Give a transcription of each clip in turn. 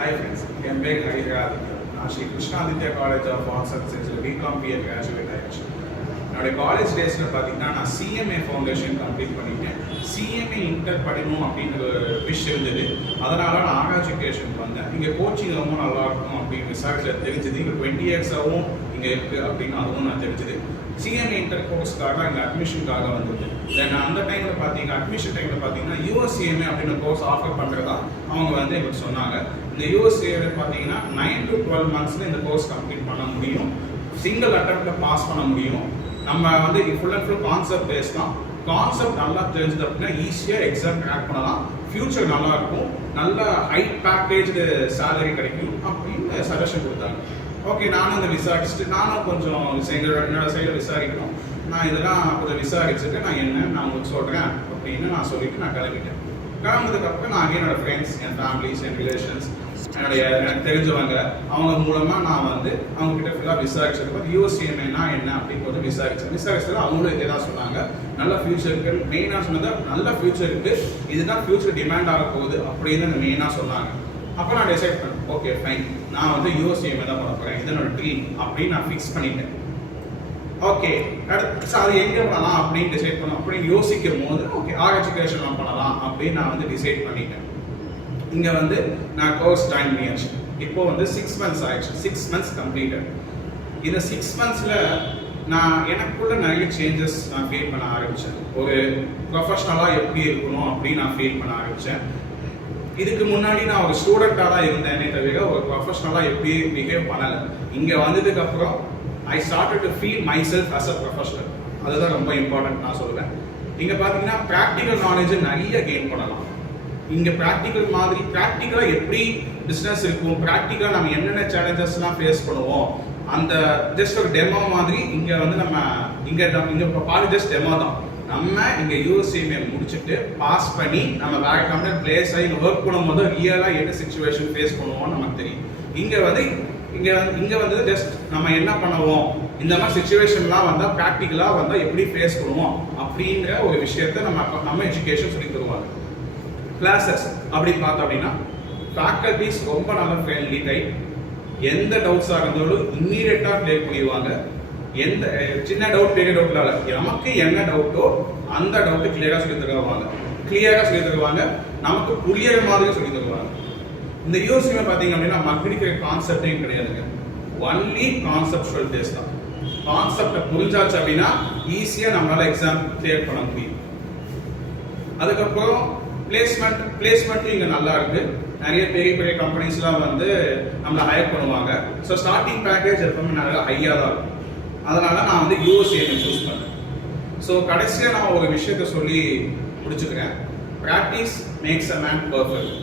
Hi friends, என் பேர் ஹரிஹராதித்யா. நான் Sri Krishnadithya college of arts and சயின்ஸில் பிகாம் பிஏ கிராஜுவேட் ஆயிடுச்சு. என்னுடைய காலேஜ் டேஸில் பார்த்தீங்கன்னா நான் சிஎம்ஏ ஃபவுண்டேஷன் கம்ப்ளீட் பண்ணிட்டேன். சிஎம்ஏ இன்டர் படிக்கணும் அப்படின்ற ஒரு விஷ் இருந்தது. அதனால் நான் ஆகா எஜுகேஷனுக்கு வந்தேன். இங்கே கோச்சிங் ரொம்ப நல்லாயிருக்கும் அப்படின்னு விசாரிச்சு தெரிஞ்சது. இங்கே 20 இயர்ஸாகவும் இங்கே இருக்குது அப்படின்னு அதுவும் நான் தெரிஞ்சது. சிஎம்ஏ இன்டர் கோர்ஸ்க்காக இங்கே அட்மிஷனுக்காக வந்தது. தென் அந்த டைமில் பார்த்தீங்கன்னா அட்மிஷன் டைமில் பார்த்தீங்கன்னா யூஎஸ்சிஎம்ஏ அப்படின்னு கோர்ஸ் ஆஃபர் பண்ணுறதா அவங்க வந்து எங்களுக்கு சொன்னாங்க. இந்த யூஎஸ்சிஎம்ஏ பார்த்தீங்கன்னா 9 to 12 monthஸில் இந்த கோர்ஸ் கம்ப்ளீட் பண்ண முடியும். சிங்கிள் அட்டெம்ப்டில் பாஸ் பண்ண முடியும். நம்ம வந்து full and full concept base தான். கான்செப்ட் நல்லா தெரிஞ்சது அப்படின்னா ஈஸியாக எக்ஸாம் கிராக் பண்ணலாம். ஃபியூச்சர் நல்லா இருக்கும், நல்ல ஹை பேக்கேஜ்டு சேலரி கிடைக்கும் அப்படின்னு சஜஷன் கொடுத்தாங்க. ஓகே, நானும் இந்த விசாரிச்சுட்டு நானும் கொஞ்சம் என்னோட சைடில் விசாரிக்கணும். நான் இதெல்லாம் கொஞ்சம் விசாரிச்சுட்டு நான் உங்களுக்கு சொல்கிறேன் அப்படின்னு நான் சொல்லிட்டு நான் கிளம்பிட்டேன். கிளம்புறதுக்கப்புறம் நான் என்னோட ஃப்ரெண்ட்ஸ், என் ஃபேமிலிஸ், என் ரிலேஷன்ஸ், எனக்கு தெரிஞ்சவங்க அவங்க மூலமாக நான் வந்து அவங்ககிட்ட ஃபுல்லாக விசாரிச்சதுக்கு யூஎஸ்சிஎம்ஏனா என்ன அப்படின்னு கொஞ்சம் விசாரிச்சது அவங்களும் இதே தான் சொன்னாங்க. நல்ல ஃபியூச்சருக்கு மெயினாக சொன்னது நல்ல ஃபியூச்சருக்கு இதுதான் ஃபியூச்சர் டிமாண்ட் ஆக போகுது அப்படின்னு மெயினாக சொன்னாங்க. அப்போ நான் டிசைட் பண்ணேன், ஓகே ஃபைன், நான் வந்து யூஎஸ்சிஎம்ஏ தான் பண்ண போகிறேன், இதனோட ட்ரீம் அப்படின்னு நான் ஃபிக்ஸ் பண்ணிட்டேன். ஓகே, அடுத்து அது எங்கே பண்ணலாம் அப்படின்னு டிசைட் பண்ணோம் அப்படின்னு யோசிக்கும் போது ஓகே எஜுகேஷன் பண்ணலாம் அப்படின்னு நான் வந்து டிசைட் பண்ணிட்டேன். இங்கே வந்து நான் கோர்ஸ் ஜாயின் பண்ணியாச்சு. இப்போ வந்து 6 months ஆயிடுச்சு. 6 months கம்ப்ளீட்டட். இந்த 6 monthஸில் நான் எனக்குள்ள நிறைய சேஞ்சஸ் நான் ஃபீல் பண்ண ஆரம்பித்தேன். ஒரு ப்ரொஃபஷ்னலாக எப்படி இருக்கணும் அப்படின்னு நான் ஃபீல் பண்ண ஆரம்பித்தேன். இதுக்கு முன்னாடி நான் ஒரு ஸ்டூடெண்ட்டாக தான் இருந்தேனே தவிர ஒரு ப்ரொஃபஷ்னலாக எப்படி பிஹேவ் பண்ணலை. இங்கே வந்ததுக்கப்புறம் I started to feel myself as a professional. அதுதான் ரொம்ப இம்பார்ட்டன்ட் நான் சொல்லுவேன். இங்கே பார்த்தீங்கன்னா ப்ராக்டிக்கல் நாலேஜை நிறைய கெயின் பண்ணலாம். இங்கே ப்ராக்டிக்கலாக எப்படி பிஸ்னஸ் இருக்கும், ப்ராக்டிக்கலாக நம்ம என்னென்ன சேலஞ்சஸ்லாம் ஃபேஸ் பண்ணுவோம், அந்த ஜஸ்ட் ஒரு டெமோ மாதிரி இங்கே வந்து இங்கே பாரு ஜஸ்ட் டெமோ தான். நம்ம இங்கே யூஎஸ்சிஎம்ஏ முடிச்சுட்டு பாஸ் பண்ணி நம்ம வேற கம்பெனி பிளேஸ் ஆகி இங்கே ஒர்க் பண்ணும்போது ரியலாக என்ன சிச்சுவேஷன் ஃபேஸ் பண்ணுவோம்னு நமக்கு தெரியும். இங்கே வந்து ஜஸ்ட் நம்ம என்ன பண்ணுவோம், இந்த மாதிரி சிச்சுவேஷன்லாம் வந்தால் ப்ராக்டிக்கலாக வந்தால் எப்படி ஃபேஸ் பண்ணுவோம் அப்படிங்கிற ஒரு விஷயத்த நம்ம எஜுகேஷன் சொல்லி தருவாங்க. கிளாஸஸ் அப்படின்னு பார்த்தோம் அப்படின்னா ஃபேக்கல்டிஸ் ரொம்ப நல்ல ஃப்ரெண்ட்லி டைப். எந்த டவுட்ஸாக இருந்தாலும் இம்மீடியட்டாக கிளியர் பண்ணிடுவாங்க. எந்த சின்ன டவுட் பெரிய டவுட்னால நமக்கு என்ன டவுட்டோ அந்த டவுட்டு கிளியராக சொல்லி தருவாங்க. நமக்கு புரியுற மாதிரி சொல்லி தருவாங்க. இந்த யூஎஸ்சிஎம்ஏ பார்த்தீங்க அப்படின்னா மக்களுக்கு கான்செப்டே கிடையாதுங்க. ஒன்லி கான்செப்டுவல் பேஸ் தான். கான்செப்டை புரிஞ்சாச்சு அப்படின்னா ஈஸியாக நம்மளால எக்ஸாம் கிளியர் பண்ண முடியும். அதுக்கப்புறம் பிளேஸ்மெண்ட்டும் இங்கே நல்லா இருக்கு. நிறைய பெரிய கம்பெனிஸ்லாம் வந்து நம்மளை ஹையர் பண்ணுவாங்க. ஸோ ஸ்டார்டிங் பேக்கேஜ் எப்பவுமே நல்லா ஹையாக தான் இருக்கும். அதனால நான் வந்து யூஎஸ்சிஎம்ஏ சூஸ் பண்ணேன். ஸோ கடைசியாக நான் ஒரு விஷயத்த சொல்லி முடிச்சுக்கிறேன். Practice makes a man perfect.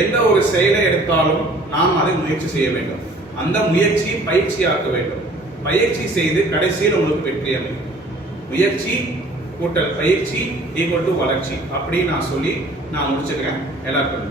எந்த ஒரு செயலை எடுத்தாலும் நாம் அதை முயற்சி செய்ய வேண்டும். அந்த முயற்சி பயிற்சியாக்க வேண்டும். பயிற்சி செய்து கடைசியில் உங்களுக்கு வெற்றி அமையும். முயற்சி கூட்டல் பயிற்சி ஈக்குவல் டு வளர்ச்சி அப்படின்னு நான் சொல்லி நான் முடிச்சுக்கிறேன். எல்லாருக்கும்